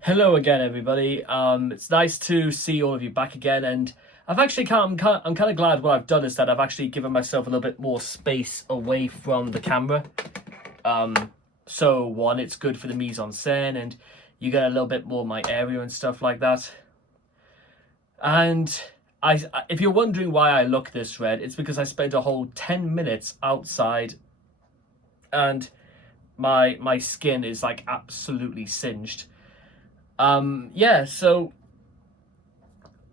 Hello again, everybody. It's nice to see all of you back again, and I'm kind of glad what I've done is that I've actually given myself a little bit more space away from the camera. So one, it's good for the mise en scène, and you get a little bit more of my area and stuff like that. And if you're wondering why I look this red, it's because I spent a whole 10 minutes outside, and my skin is like absolutely singed. Yeah, so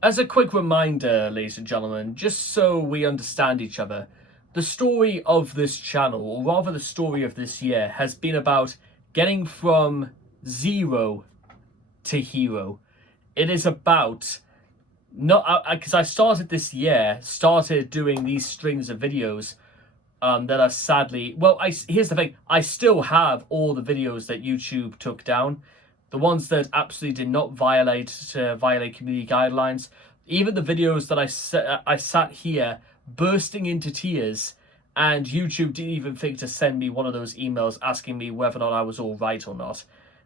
as a quick reminder, ladies and gentlemen, just so we understand each other, the story of this channel, or rather the story of this year, has been about getting from zero to hero. It is about not because I started this year, started doing these strings of videos that are sadly here's the thing, I still have all the videos that YouTube took down, the ones that absolutely did not violate community guidelines, even the videos that I sat here bursting into tears, and YouTube didn't even think to send me one of those emails asking me whether or not I was all right or not.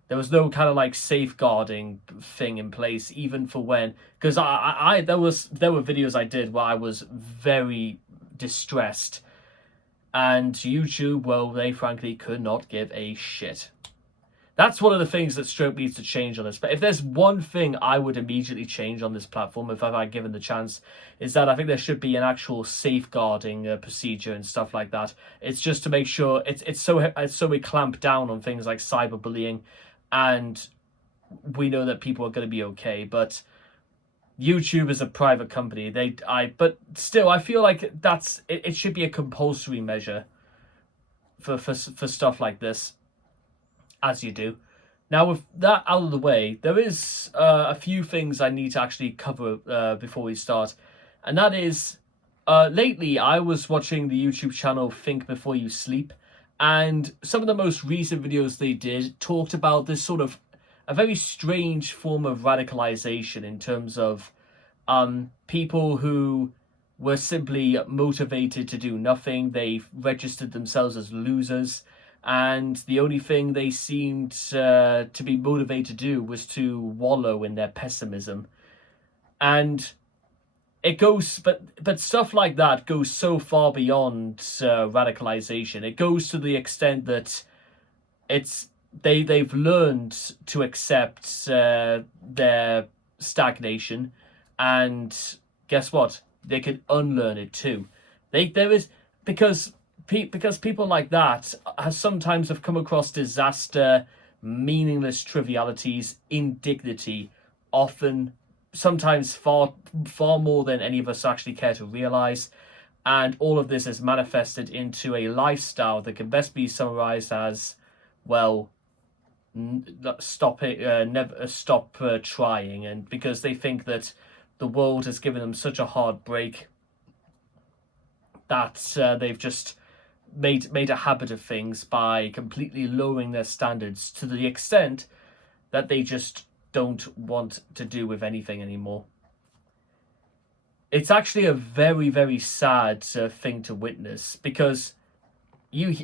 There was no kind of like safeguarding thing in place, even for when, because there were videos I did where I was very distressed, and YouTube, well, they frankly could not give a shit. That's one of the things that Stroke needs to change on this. But if there's one thing I would immediately change on this platform, if I given the chance, is that I think there should be an actual safeguarding procedure and stuff like that. It's just to make sure it's so we clamp down on things like cyberbullying, and we know that people are going to be okay. But YouTube is a private company. But still, I feel like it should be a compulsory measure for stuff like this, as you do. Now, with that out of the way, there is a few things I need to actually cover before we start, and that is, lately I was watching the YouTube channel Think Before You Sleep, and some of the most recent videos they did talked about this sort of a very strange form of radicalization in terms of people who were simply motivated to do nothing. They registered themselves as losers, and the only thing they seemed to be motivated to do was to wallow in their pessimism. And it goes, but stuff like that goes so far beyond radicalization. It goes to the extent that they've learned to accept their stagnation, and guess what? They can unlearn it too. There is because people like that sometimes have come across disaster, meaningless trivialities, indignity, often, sometimes far more than any of us actually care to realize. And all of this is manifested into a lifestyle that can best be summarized as, well, stop it, never stop trying. And because they think that the world has given them such a hard break that they've just made a habit of things by completely lowering their standards to the extent that they just don't want to do with anything anymore. It's actually a very, very sad thing to witness, because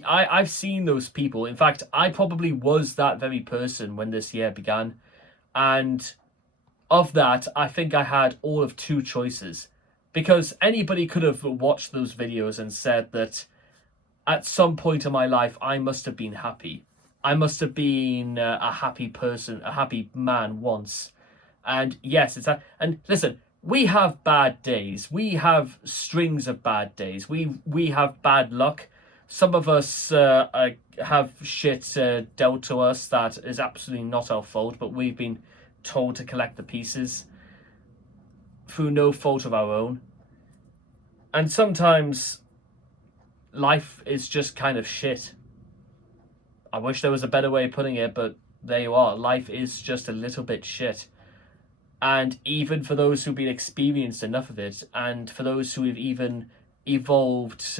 I've seen those people. In fact, I probably was that very person when this year began, and of that, I think I had all of two choices, because anybody could have watched those videos and said that at some point in my life, I must have been happy. I must have been a happy person, a happy man once. And yes, it's that. And listen, we have bad days. We have strings of bad days. We have bad luck. Some of us have shit dealt to us that is absolutely not our fault, but we've been told to collect the pieces through no fault of our own. And sometimes life is just kind of shit. I wish there was a better way of putting it, but there you are. Life is just a little bit shit. And even for those who've been experienced enough of it, and for those who have even evolved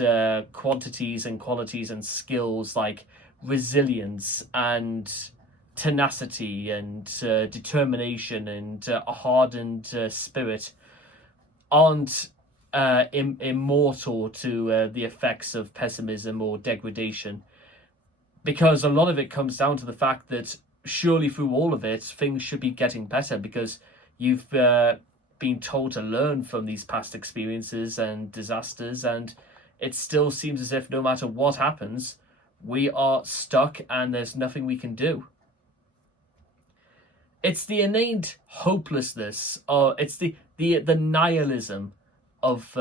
quantities and qualities and skills like resilience and tenacity and determination and a hardened spirit, aren't immortal to the effects of pessimism or degradation, because a lot of it comes down to the fact that surely through all of it, things should be getting better because you've been told to learn from these past experiences and disasters, and it still seems as if no matter what happens, we are stuck and there's nothing we can do. It's the innate hopelessness, or it's the nihilism of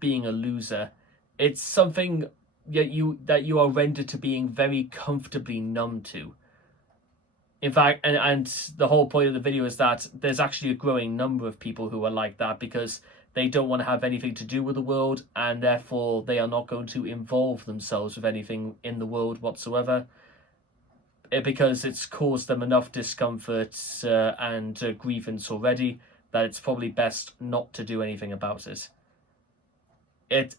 being a loser. It's something that you are rendered to being very comfortably numb to. In fact, and the whole point of the video is that there's actually a growing number of people who are like that because they don't want to have anything to do with the world, and therefore they are not going to involve themselves with anything in the world whatsoever, because it's caused them enough discomfort and grievance already that it's probably best not to do anything about it.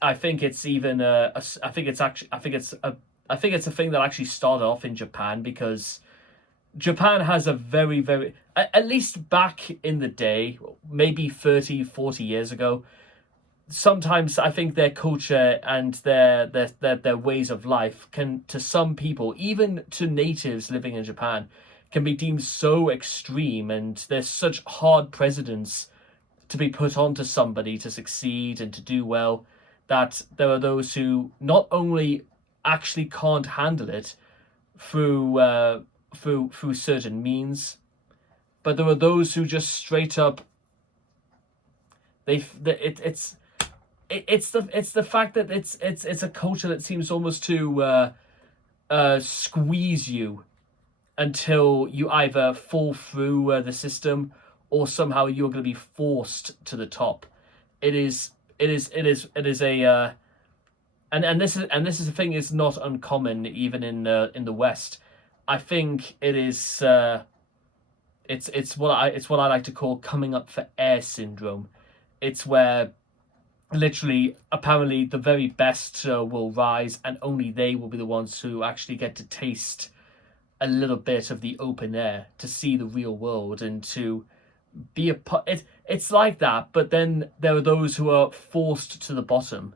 I think it's even I think it's a thing that actually started off in Japan, because Japan has a very, very, at least back in the day, maybe 30, 40 years ago, sometimes I think their culture and their ways of life can, to some people, even to natives living in Japan, can be deemed so extreme, and there's such hard precedents to be put onto somebody to succeed and to do well, that there are those who not only actually can't handle it through certain means, but there are those who just straight up it's the fact that it's a culture that seems almost to squeeze you until you either fall through the system or somehow you're going to be forced to the top. It is a and this is a thing is not uncommon even in the West. I think it is it's what I like to call coming up for air syndrome. It's where literally apparently the very best will rise, and only they will be the ones who actually get to taste a little bit of the open air, to see the real world and to be a part. It's like that, but then there are those who are forced to the bottom,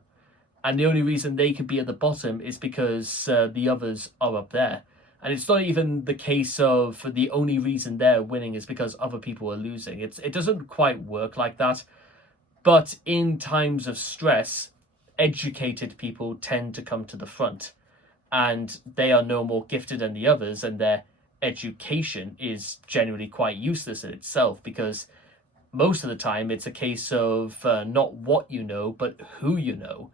and the only reason they could be at the bottom is because the others are up there. And it's not even the case of the only reason they're winning is because other people are losing. It doesn't quite work like that. But in times of stress, educated people tend to come to the front, and they are no more gifted than the others, and their education is generally quite useless in itself, because most of the time it's a case of not what you know, but who you know.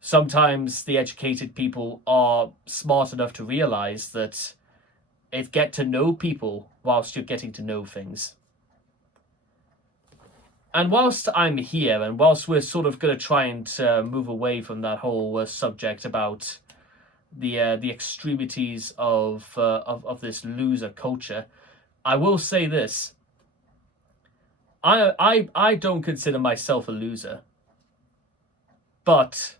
Sometimes the educated people are smart enough to realize that it's get to know people whilst you're getting to know things. And whilst I'm here, and whilst we're sort of going to try and move away from that whole subject about the extremities of this loser culture, I will say this: I don't consider myself a loser, but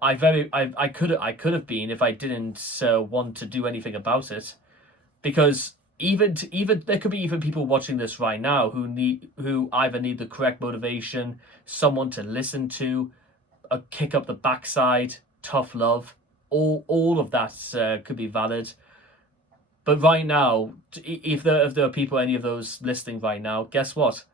I could have been if I didn't want to do anything about it, because even there could be even people watching this right now who either need the correct motivation, someone to listen to, a kick up the backside, tough love, all of that could be valid. But right now, if there are people, any of those listening right now, guess what?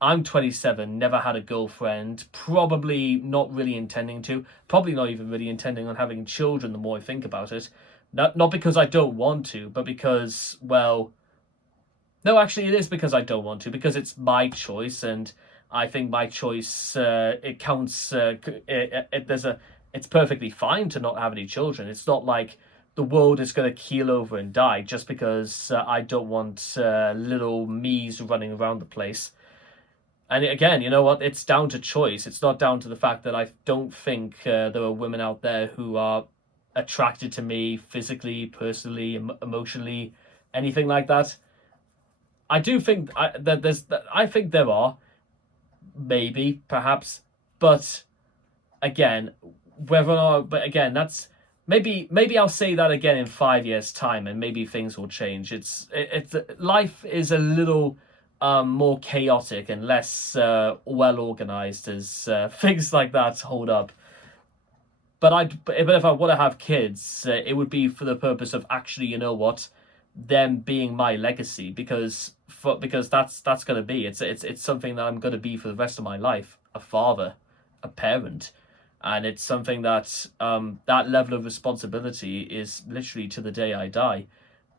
I'm 27, never had a girlfriend, probably not really intending to, probably not even really intending on having children the more I think about it. Not because I don't want to, but because, well, no, actually it is because I don't want to, because it's my choice, and I think my choice, it counts, it's perfectly fine to not have any children. It's not like the world is going to keel over and die just because I don't want little me's running around the place. And again, you know what? It's down to choice. It's not down to the fact that I don't think there are women out there who are attracted to me physically, personally, emotionally, anything like that. I do think I think there are, maybe, perhaps, but again, whether or not, but again, that's maybe I'll say that again in 5 years' time, and maybe things will change. It's life is a little more chaotic and less well organized as things like that hold up. But if I want to have kids, it would be for the purpose of actually, you know what, them being my legacy, because that's going to be, it's something that I'm going to be for the rest of my life, a father, a parent. And it's something that that level of responsibility is literally to the day I die.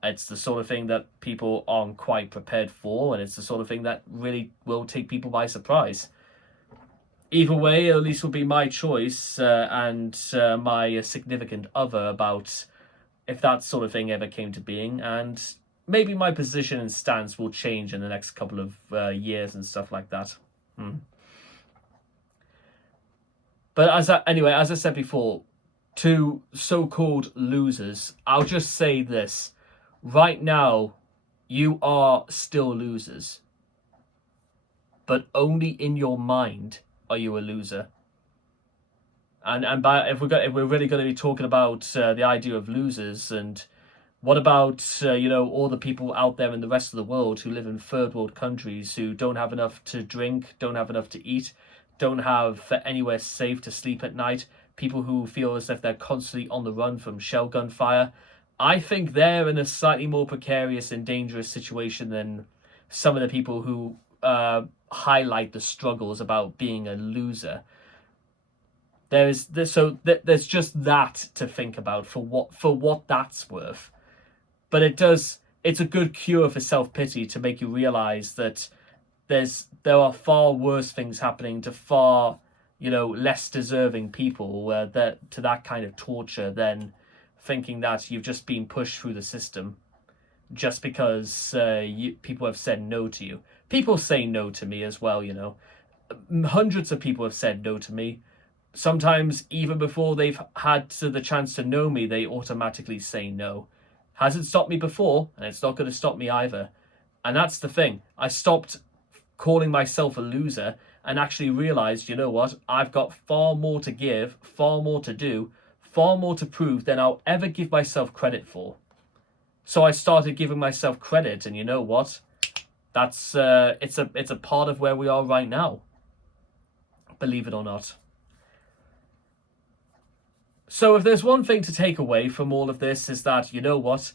It's the sort of thing that people aren't quite prepared for, and it's the sort of thing that really will take people by surprise. Either way, at least will be my choice, and my significant other, about if that sort of thing ever came to being. And maybe my position and stance will change in the next couple of years and stuff like that. But anyway, as I said before, to so-called losers, I'll just say this. Right now, you are still losers. But only in your mind are you a loser. And if we're really going to be talking about the idea of losers, and what about all the people out there in the rest of the world who live in third world countries, who don't have enough to drink, don't have enough to eat, don't have anywhere safe to sleep at night, people who feel as if they're constantly on the run from shell gun fire. I think they're in a slightly more precarious and dangerous situation than some of the people who highlight the struggles about being a loser. There's just that to think about for what that's worth. But it's a good cure for self-pity to make you realize that there are far worse things happening to far less deserving people, to that kind of torture, than thinking that you've just been pushed through the system just because people have said no to you. People say no to me as well, Hundreds of people have said no to me. Sometimes even before they've had the chance to know me, they automatically say no. Hasn't stopped me before, and it's not going to stop me either. And that's the thing. I stopped calling myself a loser and actually realized, you know what? I've got far more to give, far more to do, far more to prove than I'll ever give myself credit for. So I started giving myself credit, and you know what? That's it's a part of where we are right now. Believe it or not. So if there's one thing to take away from all of this, is that, you know what?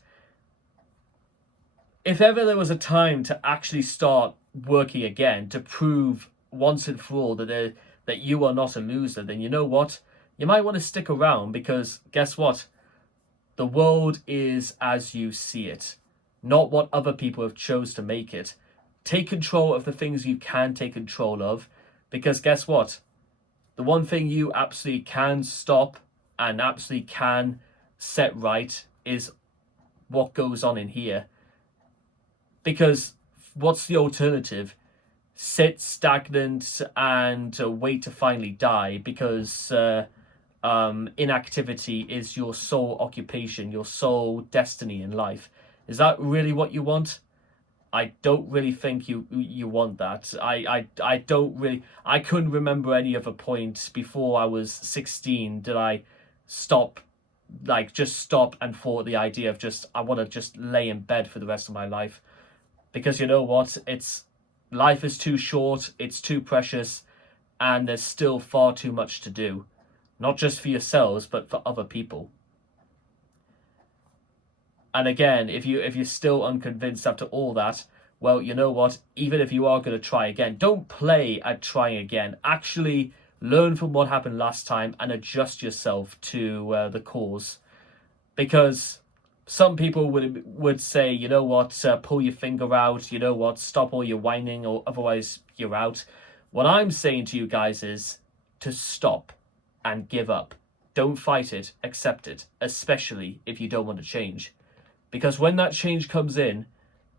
If ever there was a time to actually start working again to prove once and for all that you are not a loser, then you know what? You might want to stick around, because guess what? The world is as you see it, not what other people have chose to make it. Take control of the things you can take control of, because guess what? The one thing you absolutely can stop and absolutely can set right is what goes on in here. Because what's the alternative? Sit stagnant and wait to finally die, because inactivity is your sole occupation, your sole destiny in life. Is that really what you want? I don't really think you want that. I don't really. I couldn't remember any other point before I was 16 did I stop and thought the idea of I want to just lay in bed for the rest of my life. Because you know what? Life is too short, it's too precious, and there's still far too much to do. Not just for yourselves, but for other people. And again, if you're still unconvinced after all that, well, you know what? Even if you are going to try again, don't play at trying again. Actually learn from what happened last time and adjust yourself to the cause. Because some people would say, you know what, pull your finger out, you know what, stop all your whining, or otherwise you're out. What I'm saying to you guys is to stop and give up. Don't fight it, accept it, especially if you don't want to change. Because when that change comes in,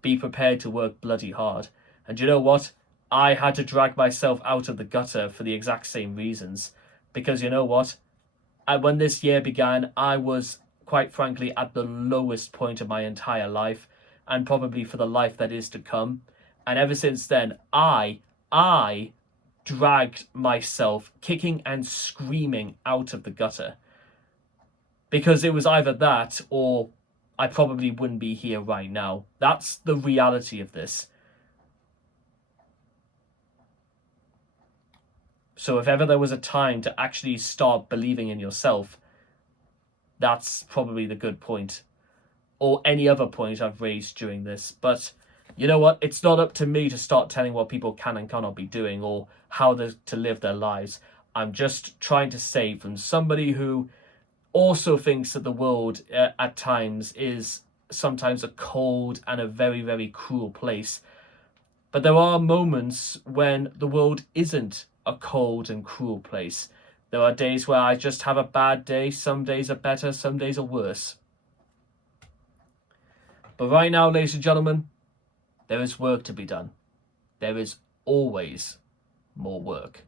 be prepared to work bloody hard. And you know what? I had to drag myself out of the gutter for the exact same reasons. Because you know what? When this year began, I was, quite frankly, at the lowest point of my entire life, and probably for the life that is to come. And ever since then, I dragged myself kicking and screaming out of the gutter. Because it was either that, or I probably wouldn't be here right now. That's the reality of this. So if ever there was a time to actually start believing in yourself, that's probably the good point. or any other point I've raised during this. But you know what? It's not up to me to start telling what people can and cannot be doing or how to live their lives. I'm just trying to say, from somebody who also thinks that the world at times is sometimes a cold and a very, very cruel place. But there are moments when the world isn't a cold and cruel place. There are days where I just have a bad day. Some days are better, some days are worse. But right now, ladies and gentlemen, there is work to be done. There is always more work.